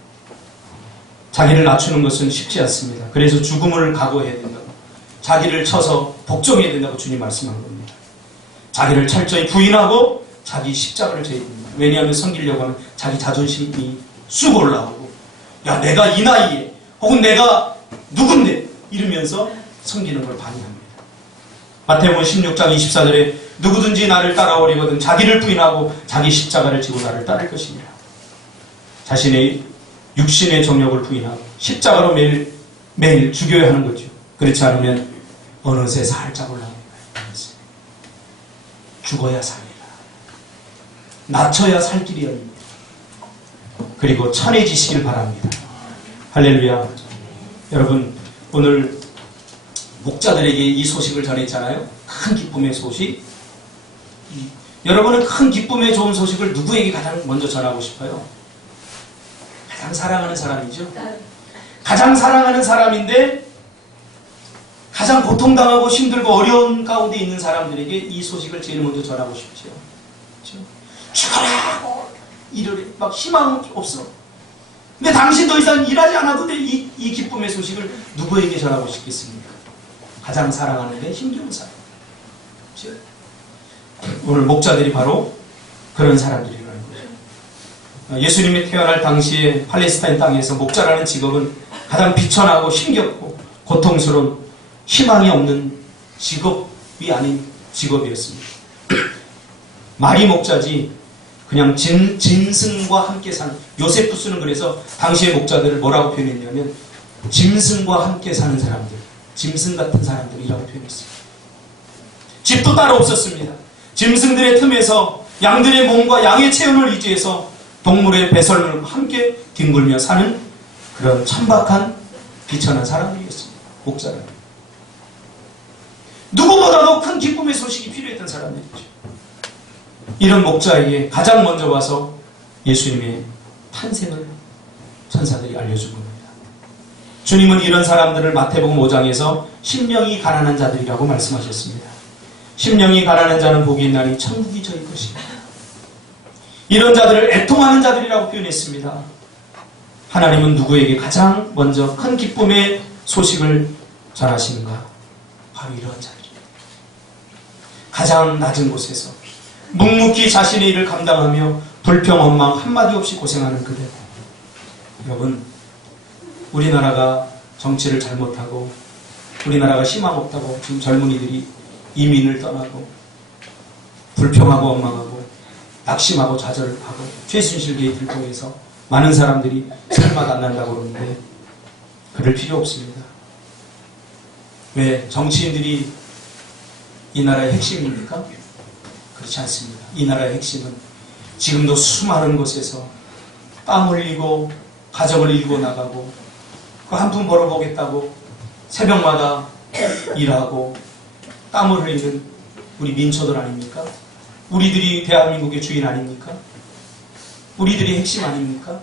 자기를 낮추는 것은 쉽지 않습니다. 그래서 죽음을 각오해야 된다고, 자기를 쳐서 복종해야 된다고 주님 말씀한 겁니다. 자기를 철저히 부인하고 자기 십자가를 져야 됩니다. 왜냐하면 섬기려고 하면 자기 자존심이 쑥 올라오고 야 내가 이 나이에 혹은 내가 누군데 이러면서 섬기는 걸 반대합니다. 마태복음 16장 24절에 누구든지 나를 따라오려거든 자기를 부인하고 자기 십자가를 지고 나를 따를 것이니라. 자신의 육신의 정욕을 부인하고 십자가로 매일 죽여야 하는 거죠. 그렇지 않으면 어느새 살짝 올라옵니다. 죽어야 삽니다. 낮춰야 살 길이 아닙니다. 그리고 천해지시길 바랍니다. 할렐루야. 여러분 오늘 목자들에게 이 소식을 전했잖아요. 큰 기쁨의 소식. 여러분은 큰 기쁨의 좋은 소식을 누구에게 가장 먼저 전하고 싶어요? 가장 사랑하는 사람이죠. 가장 사랑하는 사람인데 가장 고통당하고 힘들고 어려운 가운데 있는 사람들에게 이 소식을 제일 먼저 전하고 싶죠. 그렇죠? 죽어라! 이러래. 막 희망 없어. 근데 당신 더 이상 일하지 않아도 돼. 이 기쁨의 소식을 누구에게 전하고 싶겠습니까? 가장 사랑하는데 힘겨운 사람. 그렇죠? 오늘 목자들이 바로 그런 사람들이라는 거죠. 예수님이 태어날 당시에 팔레스타인 땅에서 목자라는 직업은 가장 비천하고 힘겹고 고통스러운 희망이 없는 직업이 아닌 직업이었습니다. 말이 목자지 그냥 짐승과 함께 사는, 요세푸스는 그래서 당시의 목자들을 뭐라고 표현했냐면 짐승과 함께 사는 사람들, 짐승 같은 사람들이라고 표현했습니다. 집도 따로 없었습니다. 짐승들의 틈에서 양들의 몸과 양의 체온을 유지해서 동물의 배설물과 함께 뒹굴며 사는 그런 천박한 비천한 사람들이었습니다. 목자는 누구보다도 큰 기쁨의 소식이 필요했던 사람들이죠. 이런 목자에게 가장 먼저 와서 예수님의 탄생을 천사들이 알려준 겁니다. 주님은 이런 사람들을 마태복음 5장에서 심령이 가난한 자들이라고 말씀하셨습니다. 심령이 가난한 자는 복이 있나니 천국이 저희 것입니다. 이런 자들을 애통하는 자들이라고 표현했습니다. 하나님은 누구에게 가장 먼저 큰 기쁨의 소식을 전하시는가? 바로 이런 자들입니다. 가장 낮은 곳에서 묵묵히 자신의 일을 감당하며 불평, 원망 한마디 없이 고생하는 그들. 여러분, 우리나라가 정치를 잘못하고 우리나라가 희망 없다고 지금 젊은이들이 이민을 떠나고 불평하고 원망하고 낙심하고 좌절하고 최순실 게이트를 통해서 많은 사람들이 살맛 안 난다고 그러는데 그럴 필요 없습니다. 왜? 정치인들이 이 나라의 핵심입니까? 그렇지 않습니다. 이 나라의 핵심은 지금도 수많은 곳에서 땀 흘리고 가정을 이루고 나가고 그 한 푼 벌어보겠다고 새벽마다 일하고 땀을 흘리는 우리 민초들 아닙니까? 우리들이 대한민국의 주인 아닙니까? 우리들이 핵심 아닙니까?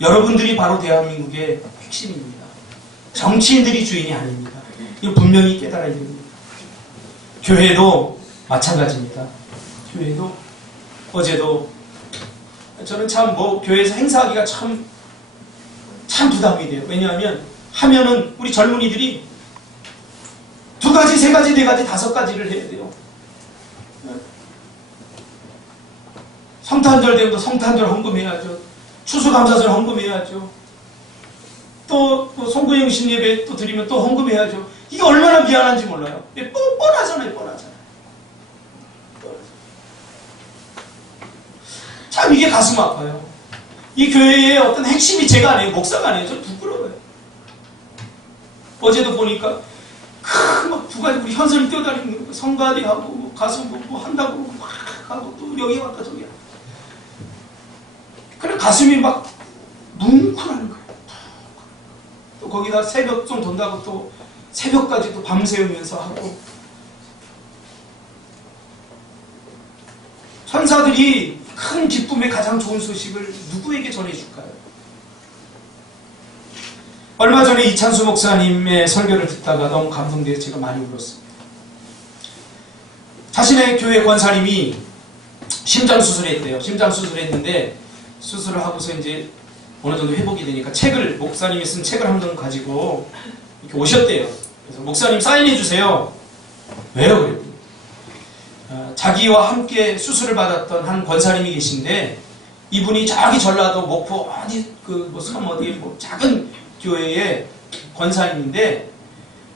여러분들이 바로 대한민국의 핵심입니다. 정치인들이 주인이 아닙니다. 이거 분명히 깨달아야 됩니다. 교회도 마찬가지입니다. 교회도 어제도 저는 참 교회에서 행사하기가 참 부담이 돼요. 왜냐하면 하면은 우리 젊은이들이 2가지, 3가지, 4가지, 5가지를 해야 돼요. 성탄절 되면 성탄절 헌금해야죠. 추수감사절 헌금해야죠. 또 송구영신 예배 또 드리면 또 헌금해야죠. 이게 얼마나 미안한지 몰라요. 뻔하잖아요. 뻔하잖아요. 참 이게 가슴 아파요. 이 교회의 어떤 핵심이 제가 아니에요. 목사가 아니에요. 저 부끄러워요. 어제도 보니까 막 2가지 우리 현선이 뛰어다니는 거 성가대하고 뭐 가수 뭐 한다고 막 하고 또 여기 왔다 저기 왔다. 그래 가슴이 막 뭉클하는 거예요. 또 거기다 새벽 좀 돈다고 또 새벽까지 또 밤새우면서 하고 천사들이 큰 기쁨의 가장 좋은 소식을 누구에게 전해줄까요? 얼마 전에 이찬수 목사님의 설교를 듣다가 너무 감동돼서 제가 많이 울었습니다. 자신의 교회 권사님이 심장 수술했대요. 심장 수술했는데 수술을 하고서 이제 어느 정도 회복이 되니까 목사님이 쓴 책을 한 권 가지고 이렇게 오셨대요. 그래서 목사님 사인해 주세요. 왜요? 그랬더니 자기와 함께 수술을 받았던 한 권사님이 계신데 이분이 저기 전라도 목포 어디 섬 어디에 작은 교회의 권사님인데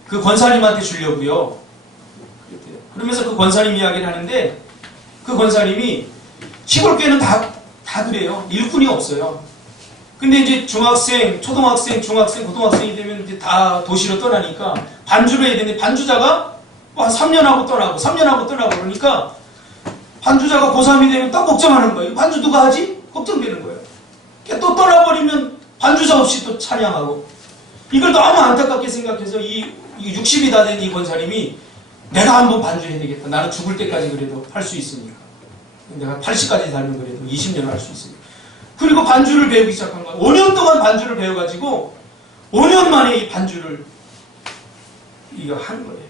그 권사님한테 주려고요. 그러면서 그 권사님 이야기를 하는데 그 권사님이 시골 교회는 다 그래요. 일꾼이 없어요. 근데 이제 중학생, 초등학생, 중학생, 고등학생이 되면 이제 다 도시로 떠나니까 반주를 해야 되는데 반주자가 한 3년 하고 떠나고 3년 하고 떠나고 그러니까 반주자가 고3이 되면 또 걱정하는 거예요. 반주 누가 하지? 걱정되는 거예요. 또 떠나버리면 반주자 없이 또 찬양하고 이걸 너무 안타깝게 생각해서 이 60이 다 된 이 권사님이 내가 한번 반주해야 되겠다. 나는 죽을 때까지 그래도 할 수 있으니까. 내가 80까지 살면 그래도 20년 할 수 있으니까. 그리고 반주를 배우기 시작한 거예요. 5년 동안 반주를 배워가지고 5년 만에 이 반주를 이거 한 거예요.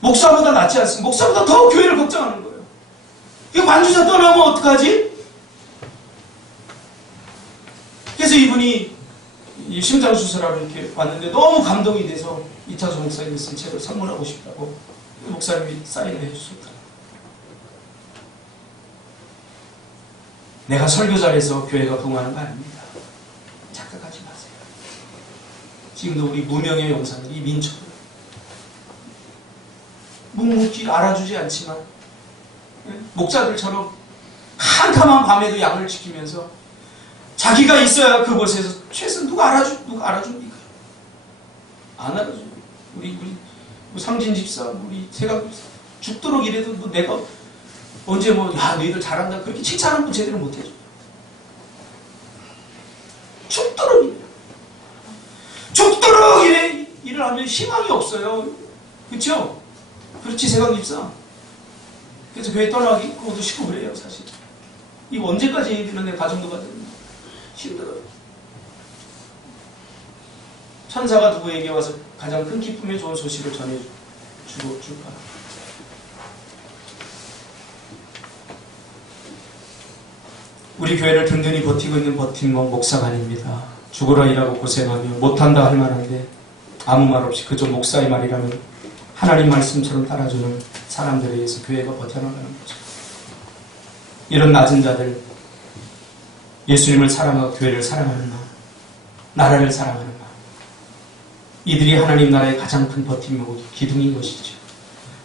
목사보다 낫지 않습니까? 목사보다 더 교회를 걱정하는 거예요. 이거 반주자 떠나면 어떡하지? 그래서 이분이 이 심장수술하러 이렇게 왔는데 너무 감동이 돼서 이찬수 목사님이 쓴 책을 선물하고 싶다고 목사님이 사인을 해주셨다. 내가 설교 잘해서 교회가 부흥하는 거 아닙니다. 착각하지 마세요. 지금도 우리 무명의 영사들, 이 민초들 묵묵히 알아주지 않지만 목자들처럼 캄캄한 밤에도 양을 지키면서 자기가 있어야 그곳에서 최선 누가 알아줍니까? 안 알아줘요. 우리 상진 집사, 우리 세각 집사 죽도록 이래도 뭐 내가 언제 야 너희들 잘한다 그렇게 칭찬하면 제대로 못해줘. 죽도록 일을 하면 희망이 없어요. 그렇죠? 그렇지 세각 집사. 그래서 교회 떠나기 그것도 싫고 그래요 사실. 이거 언제까지 얘기하는데 가정도 가지고 힘들어요. 천사가 누구에게 와서 가장 큰 기쁨의 좋은 소식을 전해주고 줄까? 우리 교회를 든든히 버티고 있는 버팀목 목사관입니다. 죽으라 일하고 고생하며 못한다 할 만한데 아무 말 없이 그저 목사의 말이라면 하나님 말씀처럼 따라주는 사람들에 의해서 교회가 버텨나가는 거죠. 이런 낮은 자들, 예수님을 사랑하고 교회를 사랑하는 마음, 나라를 사랑하는 마음, 이들이 하나님 나라의 가장 큰 버팀목이 기둥인 것이죠.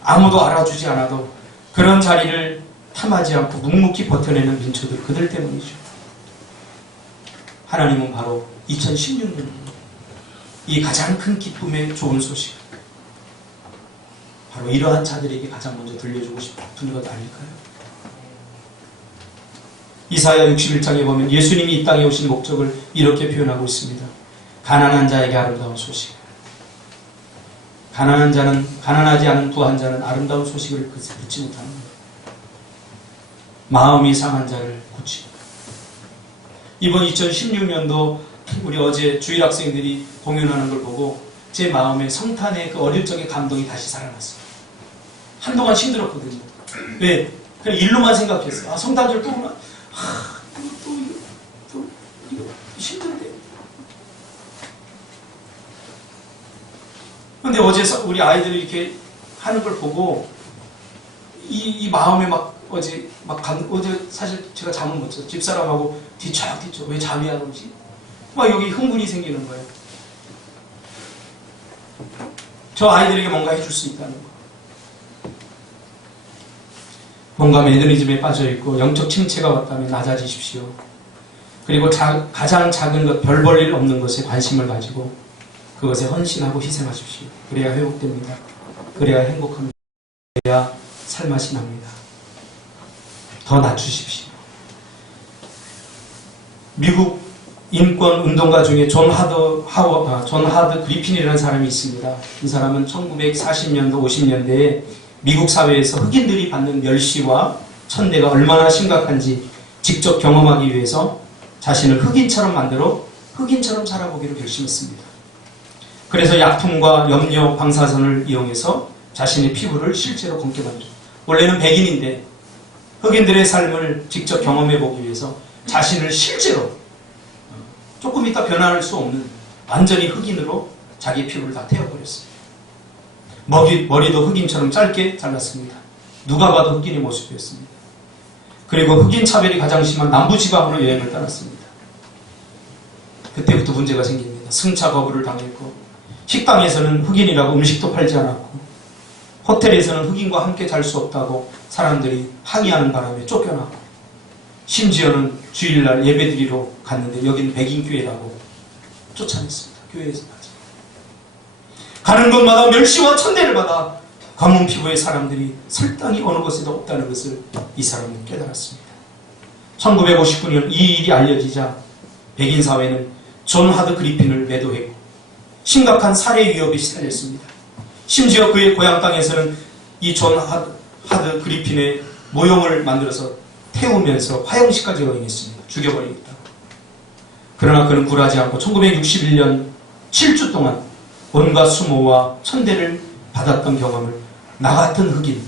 아무도 알아주지 않아도 그런 자리를 탐하지 않고 묵묵히 버텨내는 민초들, 그들 때문이죠. 하나님은 바로 2016년 이 가장 큰 기쁨의 좋은 소식, 바로 이러한 자들에게 가장 먼저 들려주고 싶은 것 아닐까요? 이사야 61장에 보면 예수님이 이 땅에 오신 목적을 이렇게 표현하고 있습니다. 가난한 자에게 아름다운 소식. 가난하지 않은 부한 자는 아름다운 소식을 듣지 못합니다. 마음이 상한 자를 고치고. 이번 2016년도 우리 어제 주일 학생들이 공연하는 걸 보고 제 마음에 성탄의 그 어릴 적의 감동이 다시 살아났어요. 한동안 힘들었거든요. 왜? 그냥 일로만 생각했어요. 성탄절 또 오나? 이거 힘든데. 근데 어제 우리 아이들이 이렇게 하는 걸 보고 이 마음에 어제 사실 제가 잠을 못 잤어요. 집사람하고 뒤척 왜 잠이 안 오지? 여기 흥분이 생기는 거예요. 저 아이들에게 뭔가 해줄 수 있다는 거. 뭔가 메커니즘에 빠져있고 영적 침체가 왔다면 낮아지십시오. 그리고 가장 작은 것, 별 볼 일 없는 것에 관심을 가지고 그것에 헌신하고 희생하십시오. 그래야 회복됩니다. 그래야 행복합니다. 그래야 살맛이 납니다. 더 낮추십시오. 미국 인권 운동가 중에 존 하드 그리핀이라는 사람이 있습니다. 이 사람은 1940년도, 50년대에 미국 사회에서 흑인들이 받는 멸시와 천대가 얼마나 심각한지 직접 경험하기 위해서 자신을 흑인처럼 만들어 흑인처럼 살아보기로 결심했습니다. 그래서 약품과 염료, 방사선을 이용해서 자신의 피부를 실제로 검게 만들었습니다. 원래는 백인인데 흑인들의 삶을 직접 경험해보기 위해서 자신을 실제로 조금 있다 변할 수 없는 완전히 흑인으로 자기 피부를 다 태워버렸습니다. 머리도 흑인처럼 짧게 잘랐습니다. 누가 봐도 흑인의 모습이었습니다. 그리고 흑인 차별이 가장 심한 남부지방으로 여행을 떠났습니다. 그때부터 문제가 생깁니다. 승차 거부를 당했고 식당에서는 흑인이라고 음식도 팔지 않았고 호텔에서는 흑인과 함께 잘 수 없다고 사람들이 항의하는 바람에 쫓겨나고 심지어는 주일날 예배드리러 갔는데 여기는 백인교회라고 쫓아냈습니다. 교회에서까지. 가는 곳마다 멸시와 천대를 받아 검은 피부의 사람들이 설탕이 어느 곳에도 없다는 것을 이 사람은 깨달았습니다. 1959년 이 일이 알려지자 백인 사회는 존 하드 그리핀을 매도했고 심각한 살해 위협이 시달렸습니다. 심지어 그의 고향 땅에서는 이 존 하드 그리핀의 모형을 만들어서 태우면서 화형식까지 거행했습니다. 죽여버리겠다. 그러나 그는 굴하지 않고 1961년 7주 동안 온갖 수모와 천대를 받았던 경험을 나 같은 흑인,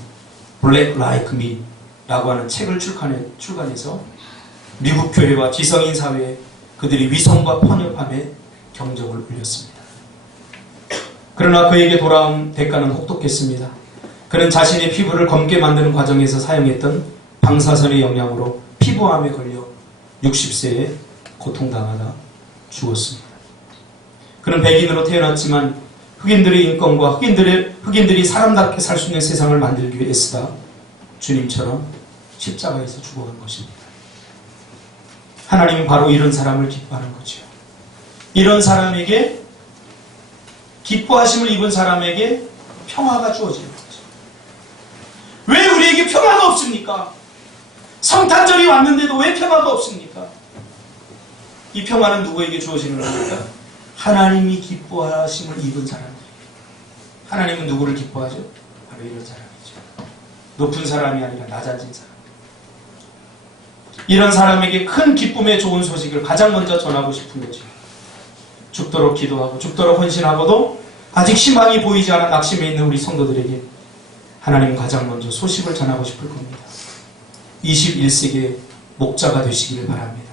Black Like Me 라고 하는 책을 출간해서 미국 교회와 지성인 사회에 그들이 위선과 편협함에 경적을 울렸습니다. 그러나 그에게 돌아온 대가는 혹독했습니다. 그는 자신의 피부를 검게 만드는 과정에서 사용했던 방사선의 영향으로 피부암에 걸려 60세에 고통당하다 죽었습니다. 그는 백인으로 태어났지만 흑인들의 인권과 흑인들이 사람답게 살 수 있는 세상을 만들기 위해 애쓰다 주님처럼 십자가에서 죽어간 것입니다. 하나님은 바로 이런 사람을 기뻐하는 거죠. 이런 사람에게, 기뻐하심을 입은 사람에게 평화가 주어지는 거죠. 왜 우리에게 평화가 없습니까? 성탄절이 왔는데도 왜 평화가 없습니까? 이 평화는 누구에게 주어지는 겁니까? 하나님이 기뻐하심을 입은 사람이에요. 하나님은 누구를 기뻐하죠? 바로 이런 사람이죠. 높은 사람이 아니라 낮아진 사람. 이런 사람에게 큰 기쁨의 좋은 소식을 가장 먼저 전하고 싶은 거죠. 죽도록 기도하고 죽도록 헌신하고도 아직 희망이 보이지 않아 낙심해 있는 우리 성도들에게 하나님은 가장 먼저 소식을 전하고 싶을 겁니다. 21세기의 목자가 되시기를 바랍니다.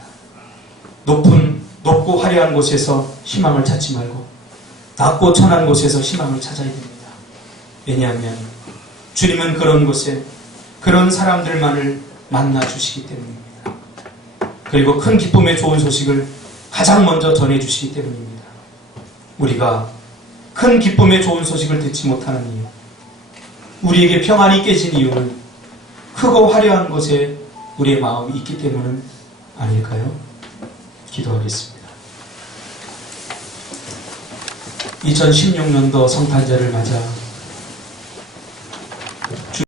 높고 화려한 곳에서 희망을 찾지 말고 낮고 천한 곳에서 희망을 찾아야 됩니다. 왜냐하면 주님은 그런 곳에 그런 사람들만을 만나주시기 때문입니다. 그리고 큰 기쁨의 좋은 소식을 가장 먼저 전해주시기 때문입니다. 우리가 큰 기쁨의 좋은 소식을 듣지 못하는 이유, 우리에게 평안이 깨진 이유는 크고 화려한 곳에 우리의 마음이 있기 때문은 아닐까요? 기도하겠습니다. 2016년도 성탄절을 맞아